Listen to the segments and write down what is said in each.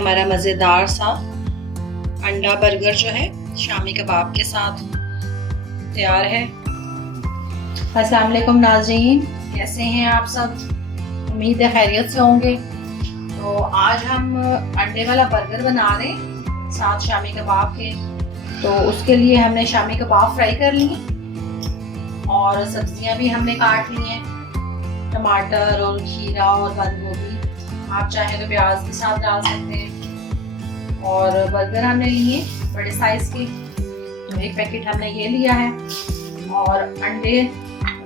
हमारा मज़ेदार सा अंडा बर्गर जो है शामी कबाब के साथ तैयार है। अस्सलाम वालेकुम नाज़रीन, कैसे हैं आप सब? उम्मीद है खैरियत से होंगे। तो आज हम अंडे वाला बर्गर बना रहे हैं साथ शामी कबाब के। तो उसके लिए हमने शामी कबाब फ्राई कर लिए और सब्जियां भी हमने काट ली हैं, टमाटर और खीरा और बंद गोभी। आप चाहें तो प्याज के साथ डाल सकते हैं। और बर्गर हमने लिए बड़े साइज के, तो एक पैकेट हमने ये लिया है। और अंडे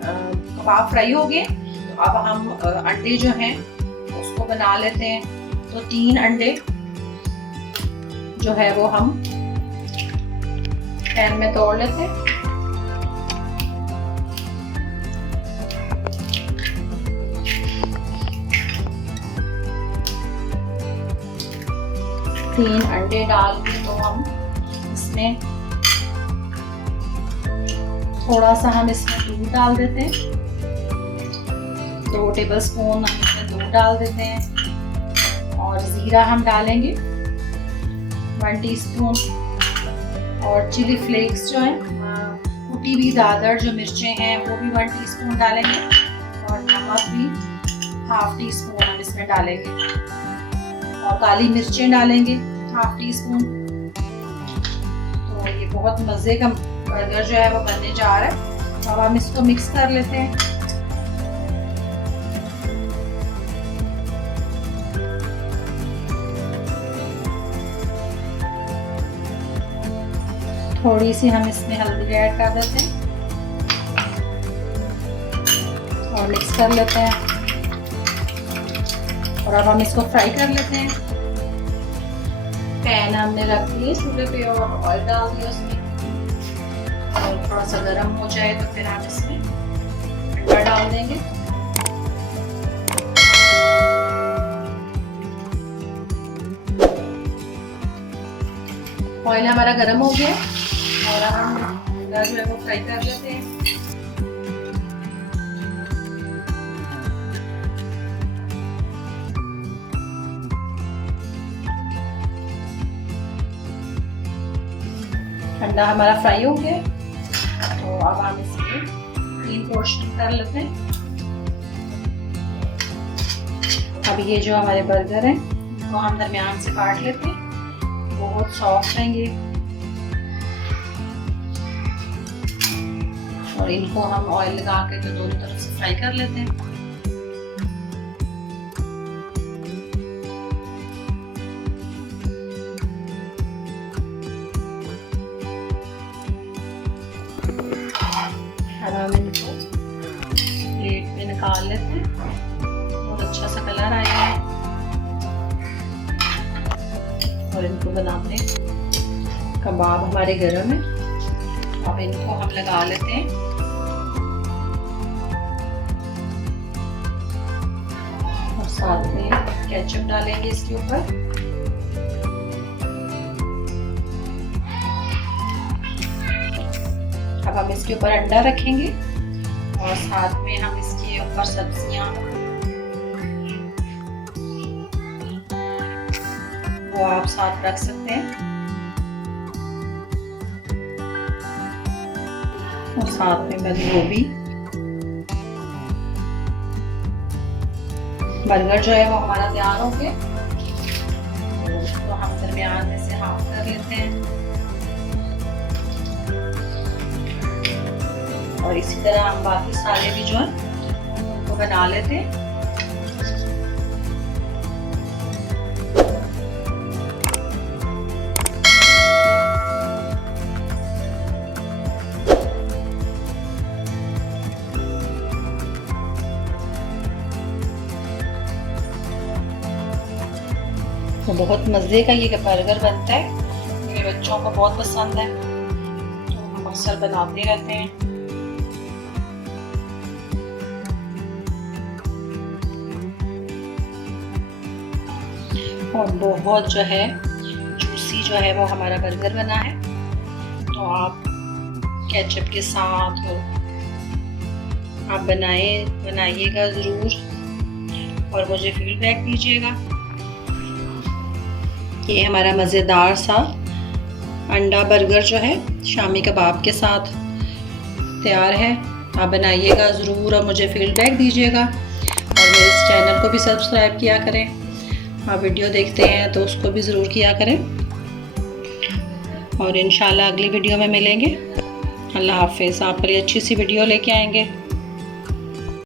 कबाब फ्राई हो गए, तो अब हम अंडे जो हैं उसको बना लेते हैं। तो 3 अंडे जो है वो हम पैन में तोड़ लेते हैं। तीन अंडे डाल के तो हम इसमें थोड़ा सा दूध डाल देते हैं। 2 टेबलस्पून हम इसमें दूध डाल देते हैं। और ज़ीरा हम डालेंगे 1 टीस्पून। और चिली फ्लेक्स जो है, कुटी हुई दादर जो मिर्चें हैं वो भी 1 टीस्पून डालेंगे। और नमक भी 1/2 टीस्पून हम इसमें डालेंगे। और काली मिर्चें डालेंगे 1/2 टीस्पून। तो ये बहुत मज़े का बर्गर जो है वो बनने जा रहा है। अब हम इसको मिक्स कर लेते हैं। थोड़ी सी हम इसमें हल्दी ऐड कर देते हैं और मिक्स कर लेते हैं। और अब हम इसको फ्राई कर लेते हैं। पैन हमने रख दिए चूल्हे पे और ऑयल डाल दिया उसमें। और थोड़ा सा गर्म हो जाए तो फिर हम इसमें अंडा डाल देंगे। ऑयल हमारा गर्म हो गया और अब हम अंडा जो है वो फ्राई कर लेते हैं। अंडा हमारा फ्राई हो गया, तो अब हम इसमें 3 पोर्शन कर लेते हैं। अब ये जो हमारे बर्गर हैं इनको हम दरमियान से काट लेते हैं। बहुत सॉफ्ट रहेंगे और इनको हम ऑयल लगा के तो दोनों तरफ से फ्राई कर लेते हैं। अब हम इनको प्लेट में निकाल लेते हैं। बहुत अच्छा सा कलर आया है और इनको बनाते हैं। कबाब हमारे गरम है, अब इनको हम लगा लेते हैं। और साथ में केचप डालेंगे इसके ऊपर। अब हम इसके ऊपर अंडा रखेंगे और साथ में हम इसके ऊपर सब्जियां वो आप साथ रख सकते हैं। और साथ में बंद गोभी। बर्गर जो है वो हमारा तैयार हो गया, तो हम दरमियान में से हाफ कर लेते हैं। और इसी तरह हम बाकी सारे भी जो है उनको बना लेते हैं। तो बहुत मज़े का ये बर्गर बनता है, मेरे बच्चों को बहुत पसंद है, तो हम अक्सर बनाते रहते हैं। और बहुत जो है जूसी जो है वो हमारा बर्गर बना है। तो आप केचप के साथ आप बनाइएगा ज़रूर और मुझे फीडबैक दीजिएगा। ये हमारा मज़ेदार सा अंडा बर्गर जो है शामी कबाब के साथ तैयार है। आप बनाइएगा ज़रूर और मुझे फीडबैक दीजिएगा, और मेरे इस चैनल को भी सब्सक्राइब किया करें। आप वीडियो देखते हैं तो उसको भी ज़रूर किया करें, और इंशाल्लाह अगली वीडियो में मिलेंगे। अल्लाह हाफ़िज़। आप के लिए अच्छी सी वीडियो लेके आएंगे।